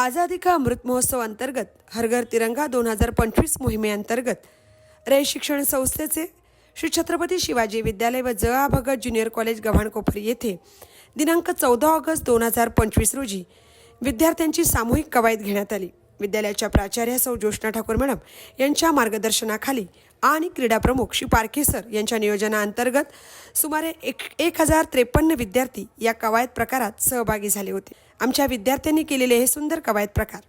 आझादी का अमृत महोत्सव अंतर्गत हरघर तिरंगा दोन हजार पंचवीस मोहिमेअंतर्गत रे शिक्षण संस्थेचे श्री छत्रपती शिवाजी विद्यालय व जळा भगत ज्युनियर कॉलेज गव्हाणकोपरी येथे दिनांक चौदा ऑगस्ट दोन हजार पंचवीस रोजी विद्यार्थ्यांची सामूहिक कवायत घेण्यात आली. विद्यालयाच्या प्राचार्या सौ ज्योष्णा ठाकूर मॅडम यांच्या मार्गदर्शनाखाली आणि क्रीडा प्रमुख श्री पारखे सर यांच्या नियोजनाअंतर्गत सुमारे एक एक हजार त्रेपन्न विद्यार्थी या कवायत प्रकारात सहभागी झाले होते. आमच्या विद्यार्थ्यांनी केलेले हे सुंदर कवायत प्रकार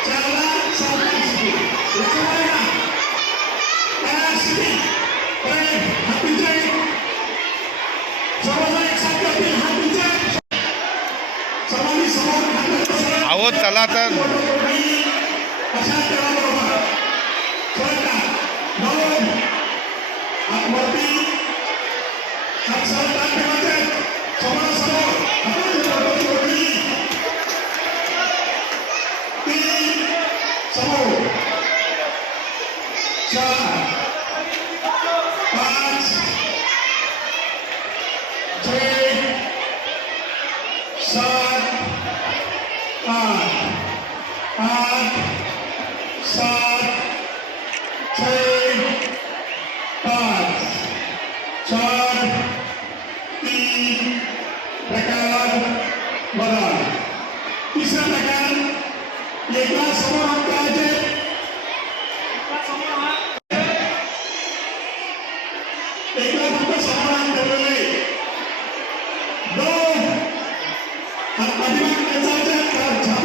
Jalan sampai sini. Sekarang, kasih. अहो चला तर. दोन्ही आठ आठ सात छ पाच चार तीन प्रकार बघा तिसरा प्रकार एका समोर अंकाचे एका फक्त समोर अंक ठेवलेले दोन Valentine.